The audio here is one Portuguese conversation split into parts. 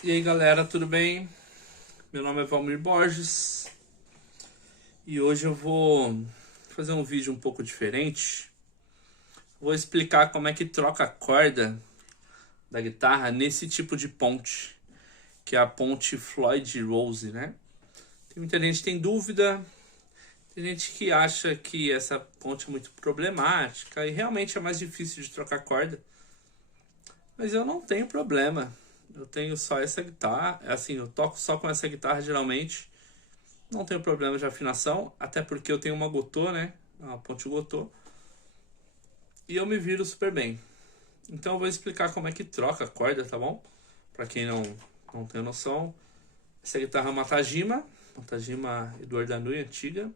E aí galera, tudo bem? Meu nome é Valmir Borges e hoje eu vou fazer um vídeo um pouco diferente. Vou explicar como é que troca a corda da guitarra nesse tipo de ponte, que é a ponte Floyd Rose, né? Tem muita gente que tem dúvida, tem gente que acha que essa ponte é muito problemática e realmente é mais difícil de trocar corda. Mas eu não tenho problema. Eu tenho só essa guitarra, assim, eu toco só com essa guitarra geralmente. Não tenho problema de afinação, até porque eu tenho uma Gotô, né? Uma ponte Gotô. E eu me viro super bem. Então eu vou explicar como é que troca a corda, tá bom? Pra quem não tem noção. Essa guitarra é uma Tajima Eduardo Danui, antiga.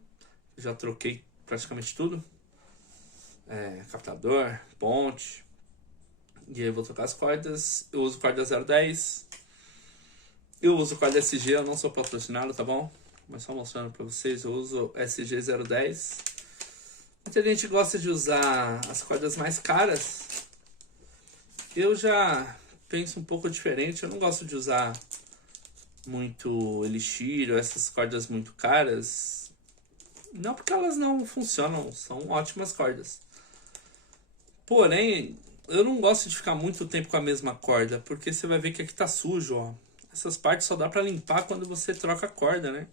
Já troquei praticamente tudo. Captador, ponte. E aí eu vou trocar as cordas. Eu uso corda 010. Eu uso corda SG, eu não sou patrocinado, tá bom? Mas só mostrando pra vocês, eu uso SG 010. Muita gente gosta de usar as cordas mais caras. Eu já penso um pouco diferente, eu não gosto de usar muito Elixir ou essas cordas muito caras. Não porque elas não funcionam, são ótimas cordas. Porém, eu não gosto de ficar muito tempo com a mesma corda, porque você vai ver que aqui tá sujo, ó. Essas partes só dá pra limpar quando você troca a corda, né?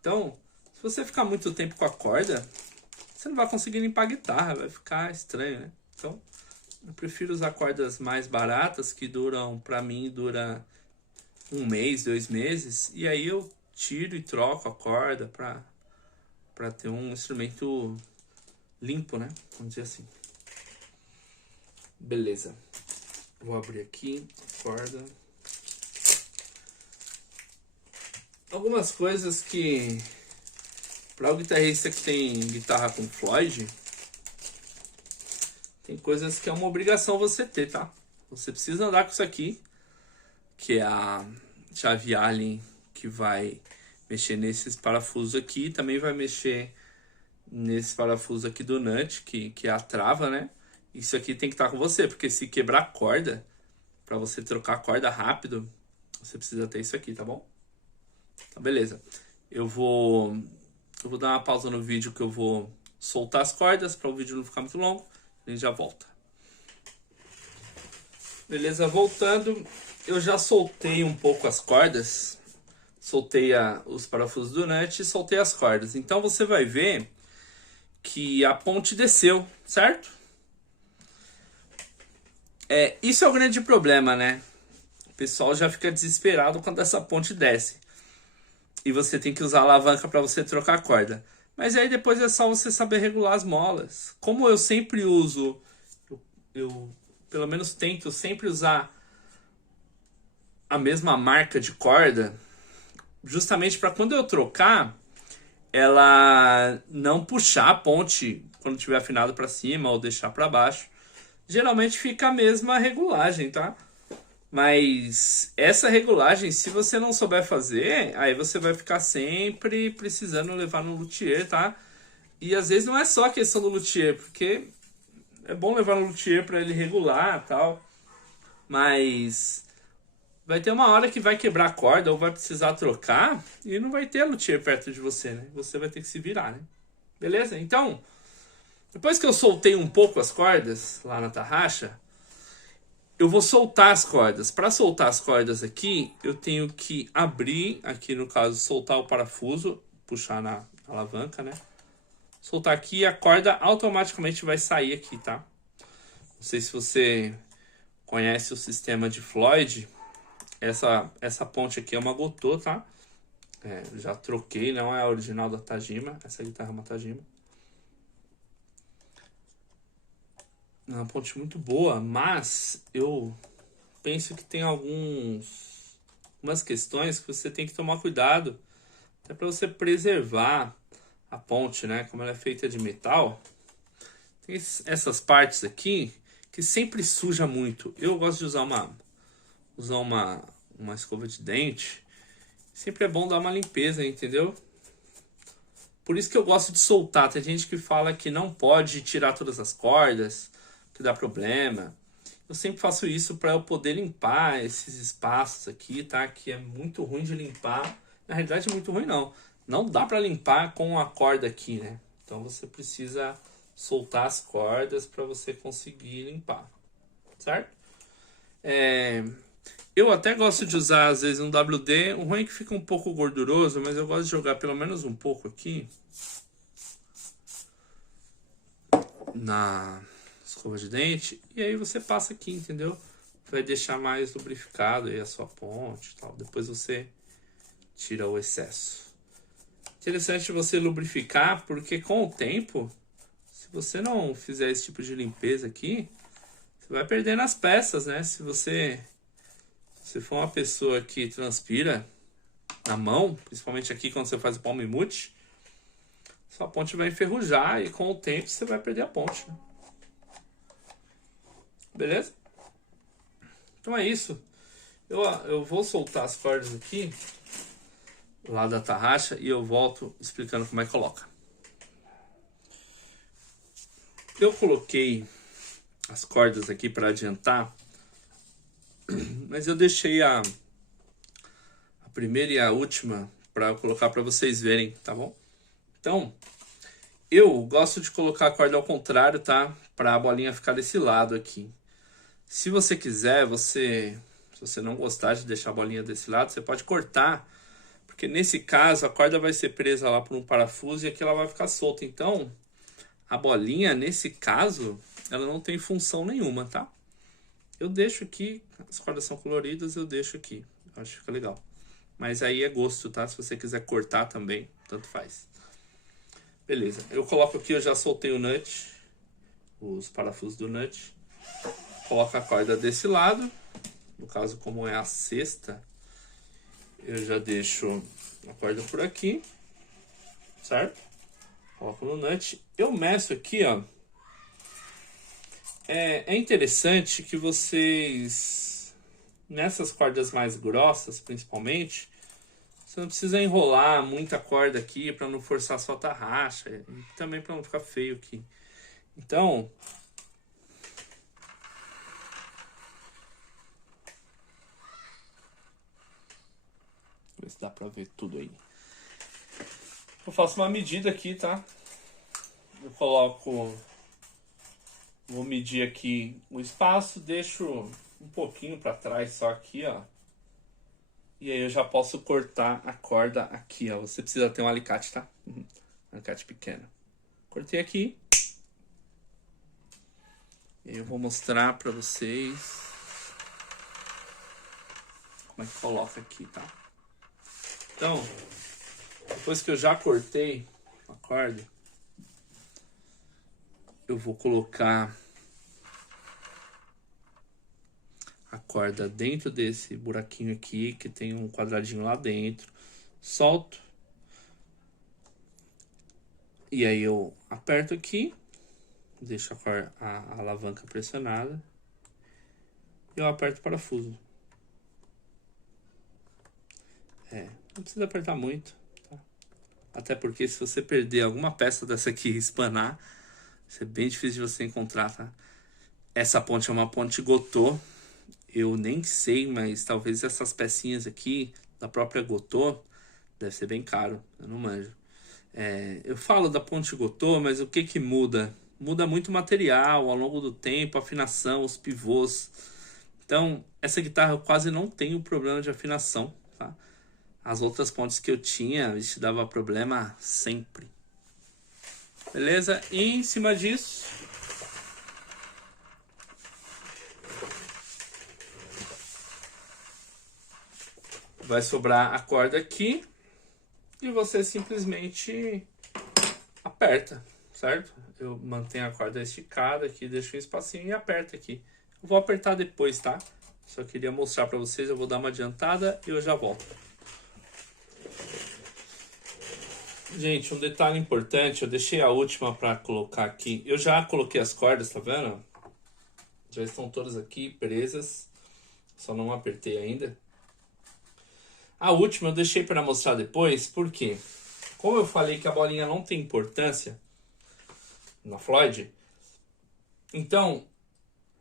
Então, se você ficar muito tempo com a corda, você não vai conseguir limpar a guitarra, vai ficar estranho, né? Então, eu prefiro usar cordas mais baratas, que duram, pra mim, dura um mês, 2 meses. E aí eu tiro e troco a corda pra ter um instrumento limpo, né? Vamos dizer assim. Beleza. Vou abrir aqui a corda. Algumas coisas que, para o guitarrista que tem guitarra com Floyd, tem coisas que é uma obrigação você ter, tá? Você precisa andar com isso aqui, que é a chave Allen, que vai mexer nesses parafusos aqui, também vai mexer nesse parafuso aqui do nut, que é a trava, né? Isso aqui tem que estar com você, porque se quebrar a corda, para você trocar a corda rápido, você precisa ter isso aqui, tá bom? Então, beleza. Eu vou dar uma pausa no vídeo que eu vou soltar as cordas para o vídeo não ficar muito longo. A gente já volta. Beleza, voltando. Eu já soltei um pouco as cordas. Soltei os parafusos do nut e soltei as cordas. Então você vai ver que a ponte desceu, certo? Isso é o grande problema, né? O pessoal já fica desesperado quando essa ponte desce. E você tem que usar a alavanca para você trocar a corda. Mas aí depois é só você saber regular as molas. Como eu sempre uso, eu pelo menos tento sempre usar a mesma marca de corda, justamente para quando eu trocar, ela não puxar a ponte quando tiver afinado para cima ou deixar para baixo. Geralmente fica a mesma regulagem, tá? Mas essa regulagem, se você não souber fazer, aí você vai ficar sempre precisando levar no luthier, tá? E às vezes não é só a questão do luthier, porque é bom levar no luthier para ele regular e tal. Mas vai ter uma hora que vai quebrar a corda ou vai precisar trocar e não vai ter luthier perto de você, né? Você vai ter que se virar, né? Beleza? Então, depois que eu soltei um pouco as cordas lá na tarraxa, eu vou soltar as cordas. Para soltar as cordas aqui, eu tenho que abrir, aqui no caso, soltar o parafuso, puxar na alavanca, né? Soltar aqui e a corda automaticamente vai sair aqui, tá? Não sei se você conhece o sistema de Floyd. Essa ponte aqui é uma Gotô, tá? Já troquei, não é a original da Tajima. Essa guitarra é uma Tajima. É uma ponte muito boa, mas eu penso que tem algumas questões que você tem que tomar cuidado, até para você preservar a ponte, né? Como ela é feita de metal, tem essas partes aqui que sempre suja muito. Eu gosto de usar uma escova de dente. Sempre é bom dar uma limpeza, entendeu? Por isso que eu gosto de soltar. Tem gente que fala que não pode tirar todas as cordas, que dá problema. Eu sempre faço isso para eu poder limpar esses espaços aqui, tá? Que é muito ruim de limpar. Na realidade, é muito ruim não. Não dá para limpar com a corda aqui, né? Então você precisa soltar as cordas para você conseguir limpar, certo? Eu até gosto de usar às vezes um WD. O ruim é que fica um pouco gorduroso, mas eu gosto de jogar pelo menos um pouco aqui na escova de dente, e aí você passa aqui, entendeu? Vai deixar mais lubrificado aí a sua ponte e tal. Depois você tira o excesso. Interessante você lubrificar, porque com o tempo, se você não fizer esse tipo de limpeza aqui, você vai perdendo as peças, né? Se for uma pessoa que transpira na mão, principalmente aqui quando você faz o palm mute, sua ponte vai enferrujar e com o tempo você vai perder a ponte, né? Beleza? Então é isso. Eu vou soltar as cordas aqui lá da tarraxa e eu volto explicando como é que coloca. Eu coloquei as cordas aqui para adiantar, mas eu deixei a primeira e a última para colocar para vocês verem, tá bom? Então, eu gosto de colocar a corda ao contrário, tá? Para a bolinha ficar desse lado aqui. Se você quiser, se você não gostar de deixar a bolinha desse lado, você pode cortar, porque nesse caso a corda vai ser presa lá por um parafuso e aqui ela vai ficar solta. Então, a bolinha, nesse caso, ela não tem função nenhuma, tá? Eu deixo aqui, as cordas são coloridas, eu deixo aqui. Eu acho que fica legal. Mas aí é gosto, tá? Se você quiser cortar também, tanto faz. Beleza, eu coloco aqui, eu já soltei o nut, os parafusos do nut. Coloco a corda desse lado. No caso, como é a sexta, eu já deixo a corda por aqui, certo? Coloco no nut. Eu meço aqui, ó. É interessante que vocês, nessas cordas mais grossas, principalmente, você não precisa enrolar muita corda aqui para não forçar a sua tarraxa e também para não ficar feio aqui. Então, ver se dá pra ver tudo aí. Eu faço uma medida aqui, tá? Eu coloco... Vou medir aqui o espaço, deixo um pouquinho pra trás só aqui, ó. E aí eu já posso cortar a corda aqui, ó. Você precisa ter um alicate, tá? Um alicate pequeno. Cortei aqui. E aí eu vou mostrar pra vocês como é que coloca aqui, tá? Então, depois que eu já cortei a corda, eu vou colocar a corda dentro desse buraquinho aqui, que tem um quadradinho lá dentro. Solto. E aí eu aperto aqui, deixo a alavanca pressionada. E eu aperto o parafuso. Não precisa apertar muito, tá? Até porque se você perder alguma peça dessa aqui e espanar, isso é bem difícil de você encontrar, tá? Essa ponte é uma ponte Gotô. Eu nem sei, mas talvez essas pecinhas aqui da própria Gotô deve ser bem caro, eu não manjo. Eu falo da ponte Gotô, mas o que muda? Muda muito o material ao longo do tempo, a afinação, os pivôs. Então, essa guitarra eu quase não tenho problema de afinação, tá? As outras pontes que eu tinha, isso dava problema sempre. Beleza? E em cima disso, vai sobrar a corda aqui e você simplesmente aperta, certo? Eu mantenho a corda esticada aqui, deixo um espacinho e aperto aqui. Eu vou apertar depois, tá? Só queria mostrar pra vocês, eu vou dar uma adiantada e eu já volto. Gente, um detalhe importante, eu deixei a última para colocar aqui. Eu já coloquei as cordas, tá vendo? Já estão todas aqui presas, só não apertei ainda. A última eu deixei para mostrar depois, porque como eu falei que a bolinha não tem importância na Floyd, então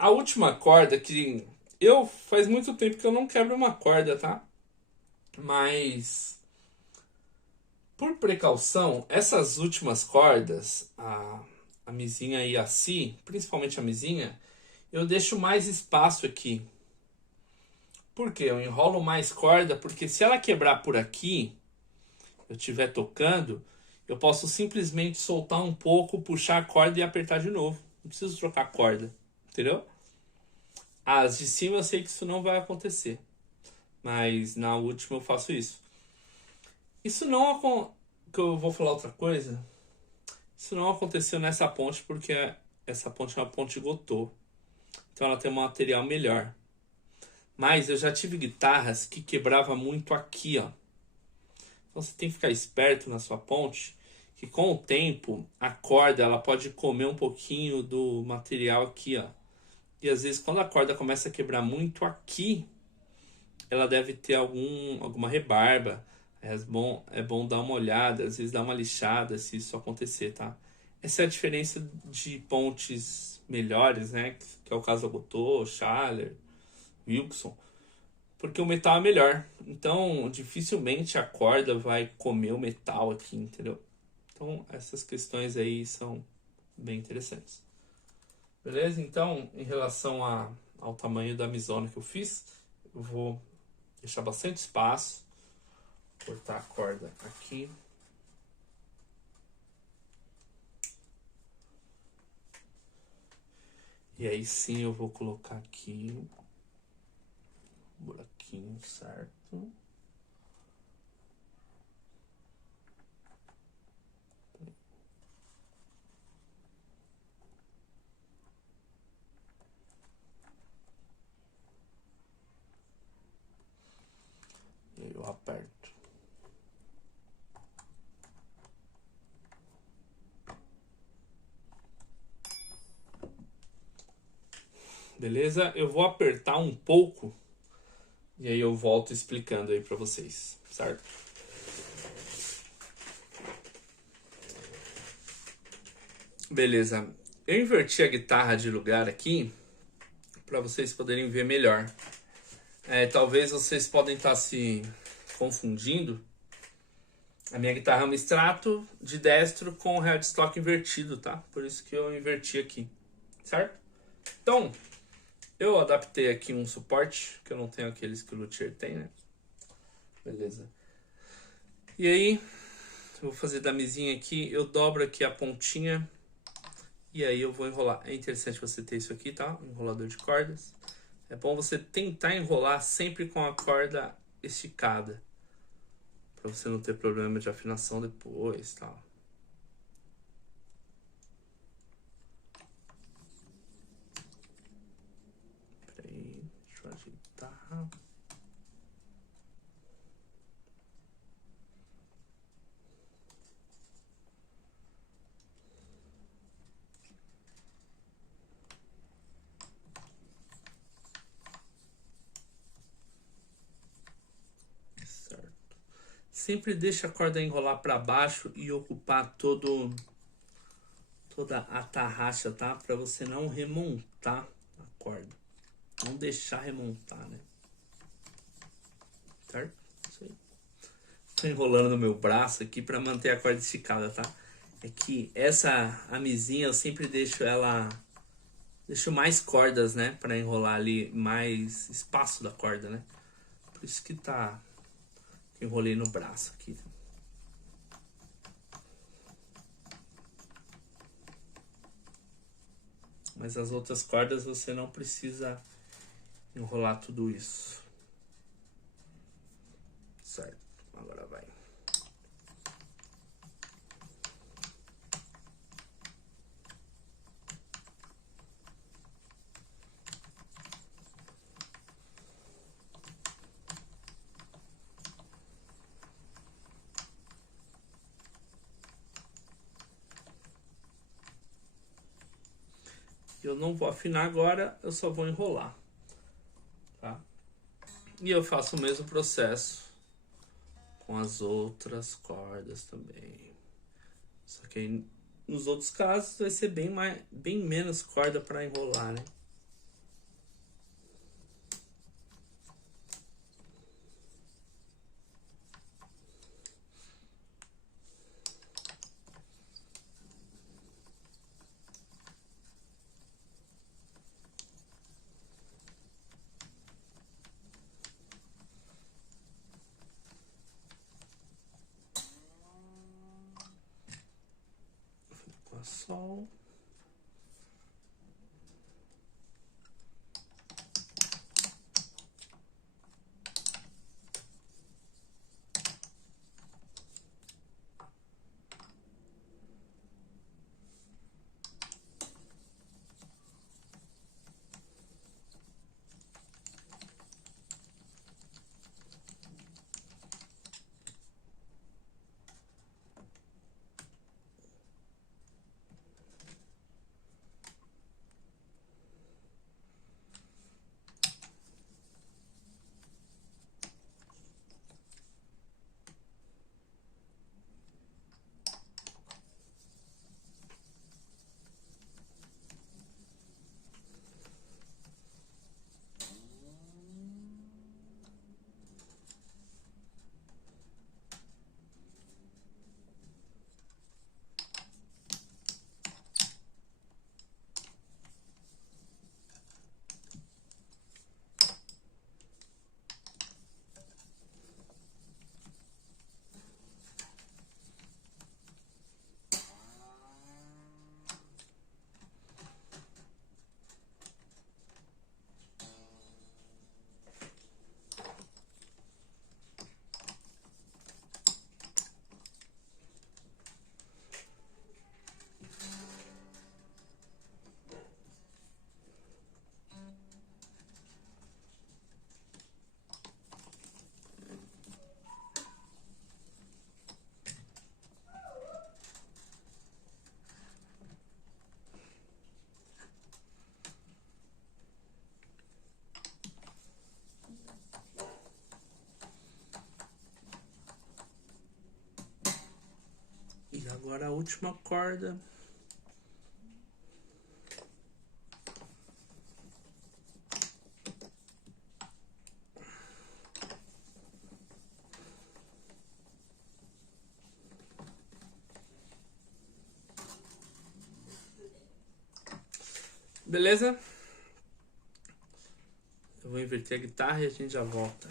A última corda que eu faz muito tempo que eu não quebro uma corda, tá? Mas por precaução, essas últimas cordas, a mizinha e a si, principalmente a mizinha, eu deixo mais espaço aqui. Por quê? Eu enrolo mais corda, porque se ela quebrar por aqui, eu estiver tocando, eu posso simplesmente soltar um pouco, puxar a corda e apertar de novo. Não preciso trocar a corda, entendeu? As de cima eu sei que isso não vai acontecer, mas na última eu faço isso. Isso não que eu vou falar outra coisa. Isso não aconteceu nessa ponte porque essa ponte é uma ponte Gotô. Então ela tem um material melhor. Mas eu já tive guitarras que quebrava muito aqui, ó. Então você tem que ficar esperto na sua ponte, que com o tempo a corda ela pode comer um pouquinho do material aqui, ó. E às vezes quando a corda começa a quebrar muito aqui, ela deve ter alguma rebarba. É bom dar uma olhada, às vezes dar uma lixada se isso acontecer, tá? Essa é a diferença de pontes melhores, né? Que é o caso da Gotô, Schaller, Wilson. Porque o metal é melhor. Então, dificilmente a corda vai comer o metal aqui, entendeu? Então, essas questões aí são bem interessantes. Beleza? Então, em relação ao tamanho da misona que eu fiz, eu vou deixar bastante espaço, cortar a corda aqui. E aí sim eu vou colocar aqui um buraquinho certo. E aí eu aperto. Beleza? Eu vou apertar um pouco e aí eu volto explicando aí pra vocês, certo? Beleza. Eu inverti a guitarra de lugar aqui para vocês poderem ver melhor. Talvez vocês podem estar se confundindo. A minha guitarra é uma Strato de destro com headstock invertido, tá? Por isso que eu inverti aqui, certo? Então, eu adaptei aqui um suporte, que eu não tenho aqueles que o luthier tem, né? Beleza. E aí, eu vou fazer da mesinha aqui, eu dobro aqui a pontinha e aí eu vou enrolar. É interessante você ter isso aqui, tá? Um enrolador de cordas. É bom você tentar enrolar sempre com a corda esticada, para você não ter problema de afinação depois, tal. Peraí, deixa eu ajeitar. Sempre deixa a corda enrolar para baixo e ocupar toda a tarraxa, tá? Para você não remontar a corda. Não deixar remontar, né? Certo? Isso aí. Tô enrolando no meu braço aqui para manter a corda esticada, tá? É que essa amizinha eu sempre deixo ela... Deixo mais cordas, né? Para enrolar ali mais espaço da corda, né? Por isso que tá... Enrolei no braço aqui. Mas as outras cordas você não precisa enrolar tudo isso. Certo, agora vai. Eu não vou afinar agora, eu só vou enrolar, tá? E eu faço o mesmo processo com as outras cordas também. Só que aí, nos outros casos vai ser bem menos corda para enrolar, né? Sol. E agora a última corda. Beleza? Eu vou inverter a guitarra e a gente já volta.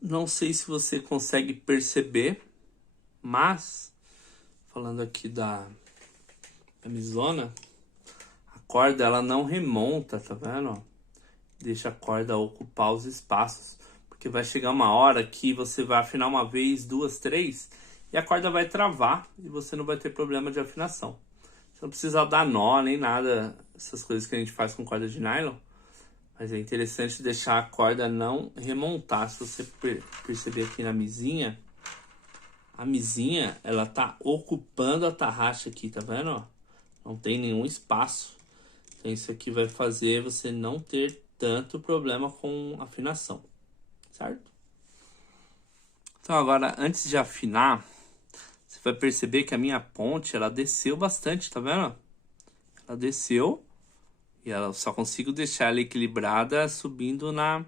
Não sei se você consegue perceber, mas falando aqui da misona, a corda ela não remonta, tá vendo? Deixa a corda ocupar os espaços, porque vai chegar uma hora que você vai afinar uma vez, duas, três, e a corda vai travar e você não vai ter problema de afinação. Você não precisa dar nó nem nada, essas coisas que a gente faz com corda de nylon. Mas é interessante deixar a corda não remontar. Se você perceber aqui na misinha, a misinha, ela tá ocupando a tarraxa aqui, tá vendo? Ó? Não tem nenhum espaço. Então isso aqui vai fazer você não ter tanto problema com afinação, certo? Então agora, antes de afinar, você vai perceber que a minha ponte, ela desceu bastante, tá vendo? Ela desceu e eu só consigo deixar ela equilibrada subindo na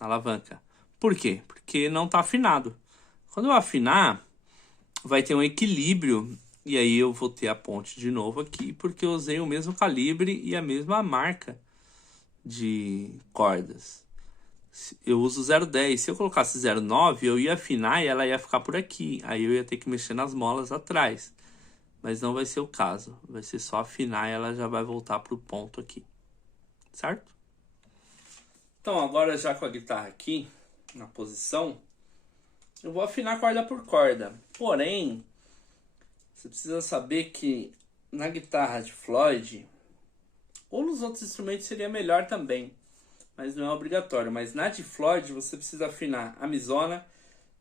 alavanca. Por quê? Porque não tá afinado. Quando eu afinar, vai ter um equilíbrio e aí eu vou ter a ponte de novo aqui, porque eu usei o mesmo calibre e a mesma marca de cordas. Eu uso 0,10. Se eu colocasse 0,9, eu ia afinar e ela ia ficar por aqui. Aí eu ia ter que mexer nas molas atrás. Mas não vai ser o caso. Vai ser só afinar e ela já vai voltar pro ponto aqui. Certo? Então agora já com a guitarra aqui na posição, eu vou afinar corda por corda. Porém, você precisa saber que na guitarra de Floyd, ou nos outros instrumentos seria melhor também, mas não é obrigatório. Mas na de Floyd você precisa afinar a misona,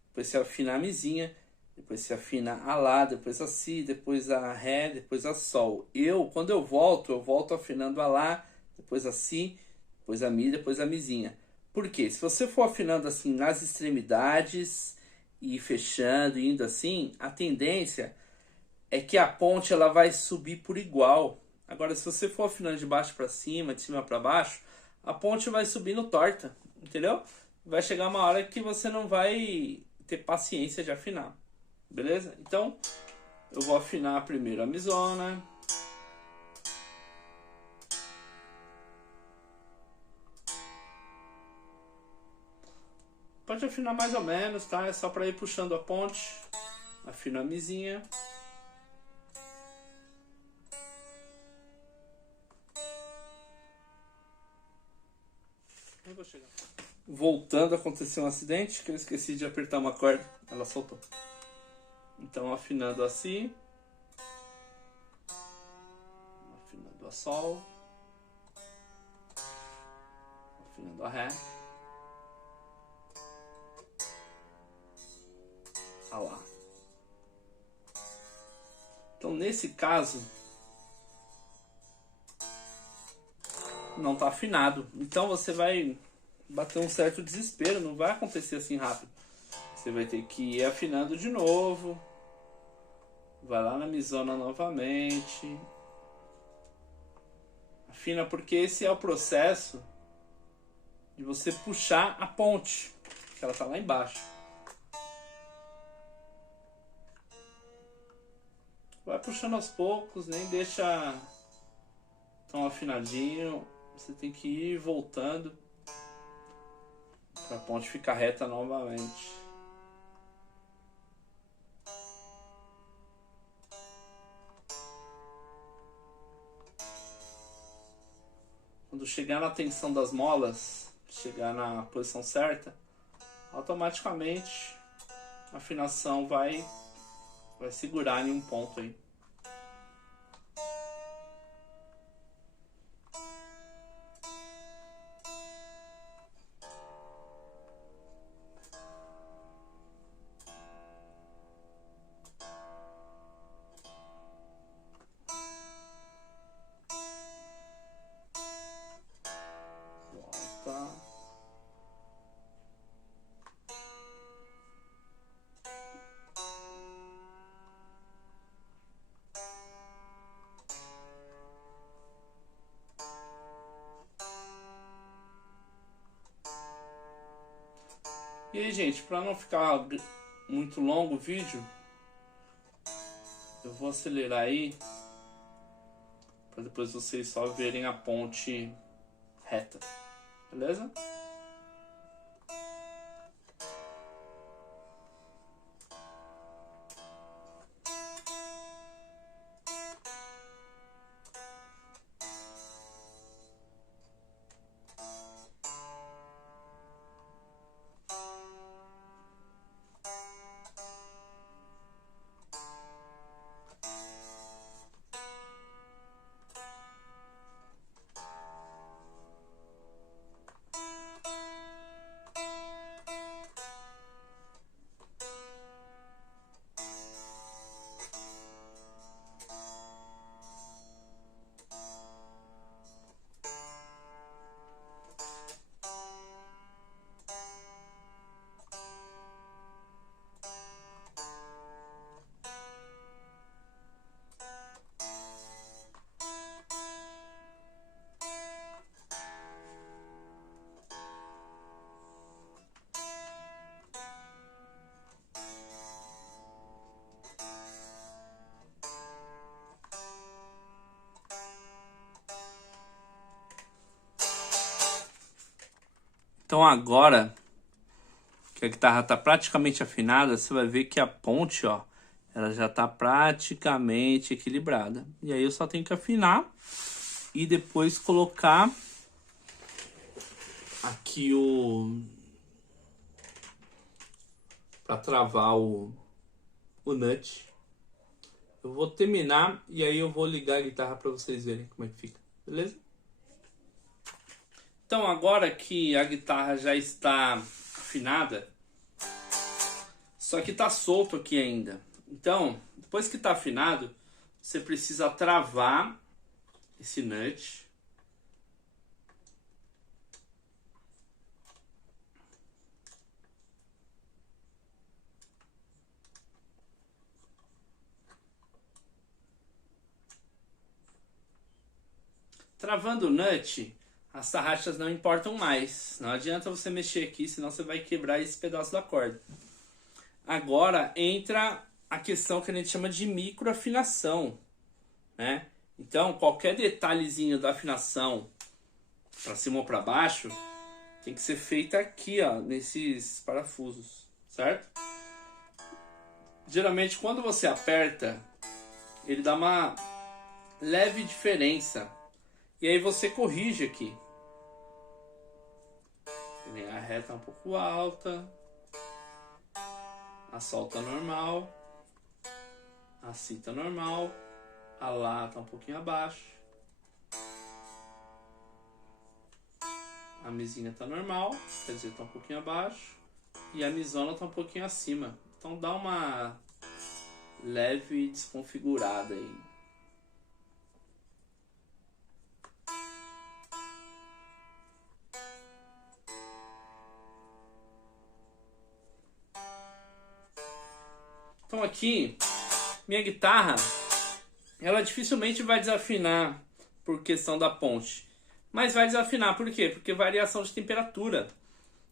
depois você afina a mizinha, depois você afina a Lá, depois a Si, depois a Ré, depois a Sol. Quando eu volto afinando a Lá, depois a Si, depois a Mi, depois a mizinha. Por quê? Se você for afinando assim nas extremidades e fechando e indo assim, a tendência é que a ponte ela vai subir por igual. Agora, se você for afinando de baixo para cima, de cima para baixo, a ponte vai subindo torta, entendeu? Vai chegar uma hora que você não vai ter paciência de afinar, beleza? Então, eu vou afinar primeiro a misona. Pode afinar mais ou menos, tá? É só para ir puxando a ponte. Afino a mizinha. Nem vou chegar. Voltando, aconteceu um acidente que eu esqueci de apertar uma corda, ela soltou. Então afinando a Si, afinando a Sol, afinando a Ré, a Lá. Então nesse caso não está afinado, então você vai bater um certo desespero, não vai acontecer assim rápido. Você vai ter que ir afinando de novo. Vai lá na misona novamente. Afina, porque esse é o processo de você puxar a ponte, que ela tá lá embaixo. Vai puxando aos poucos, nem deixa tão afinadinho. Você tem que ir voltando para a ponte ficar reta novamente. Quando chegar na tensão das molas, chegar na posição certa, automaticamente a afinação vai segurar em um ponto aí. Volta. E aí, gente, para não ficar muito longo o vídeo, eu vou acelerar aí para depois vocês só verem a ponte reta, beleza? Então agora que a guitarra está praticamente afinada, você vai ver que a ponte, ó, ela já está praticamente equilibrada. E aí eu só tenho que afinar e depois colocar aqui para travar o nut. Eu vou terminar e aí eu vou ligar a guitarra para vocês verem como é que fica, beleza? Então agora que a guitarra já está afinada, só que está solto aqui ainda. Então, depois que está afinado, você precisa travar esse nut. Travando o nut, as tarraxas não importam mais. Não adianta você mexer aqui, senão você vai quebrar esse pedaço da corda. Agora entra a questão que a gente chama de microafinação, né? Então, qualquer detalhezinho da afinação para cima ou para baixo tem que ser feita aqui, ó, nesses parafusos, certo? Geralmente, quando você aperta, ele dá uma leve diferença. E aí você corrige aqui. nem a Ré tá um pouco alta, a Sol tá normal, a Si tá normal, a Lá tá um pouquinho abaixo, a Mizinha tá normal, quer dizer, tá um pouquinho abaixo, e a Mizona tá um pouquinho acima. Então dá uma leve desconfigurada aí. Então aqui, minha guitarra, ela dificilmente vai desafinar por questão da ponte. Mas vai desafinar por quê? Porque variação de temperatura.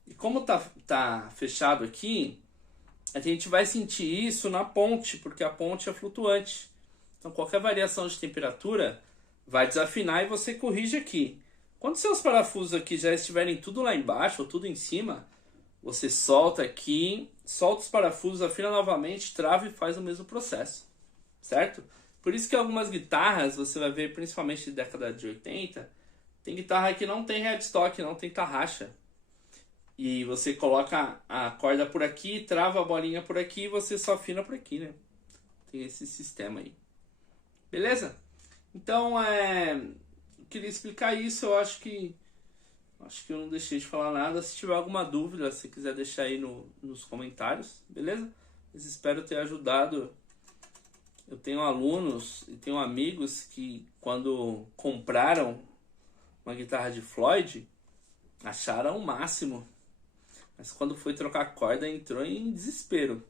E como tá fechado aqui, a gente vai sentir isso na ponte, porque a ponte é flutuante. Então qualquer variação de temperatura vai desafinar e você corrige aqui. Quando seus parafusos aqui já estiverem tudo lá embaixo ou tudo em cima, você solta aqui, solta os parafusos, afina novamente, trava e faz o mesmo processo, certo? Por isso que algumas guitarras, você vai ver principalmente da década de 80, tem guitarra que não tem headstock, não tem tarraxa. E você coloca a corda por aqui, trava a bolinha por aqui e você só afina por aqui, né? Tem esse sistema aí. Beleza? Então, eu queria explicar isso. Eu acho que eu não deixei de falar nada. Se tiver alguma dúvida, se quiser deixar aí nos comentários, beleza? Mas espero ter ajudado. Eu tenho alunos e tenho amigos que, quando compraram uma guitarra de Floyd, acharam o máximo. Mas quando foi trocar a corda, entrou em desespero.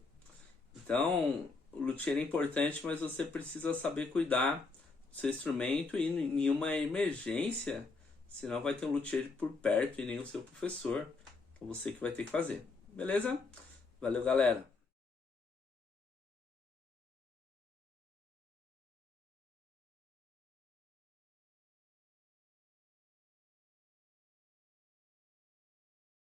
Então, o luthier é importante, mas você precisa saber cuidar do seu instrumento e em uma emergência, senão vai ter um luthier por perto e nem o seu professor. Então você que vai ter que fazer. Beleza? Valeu, galera!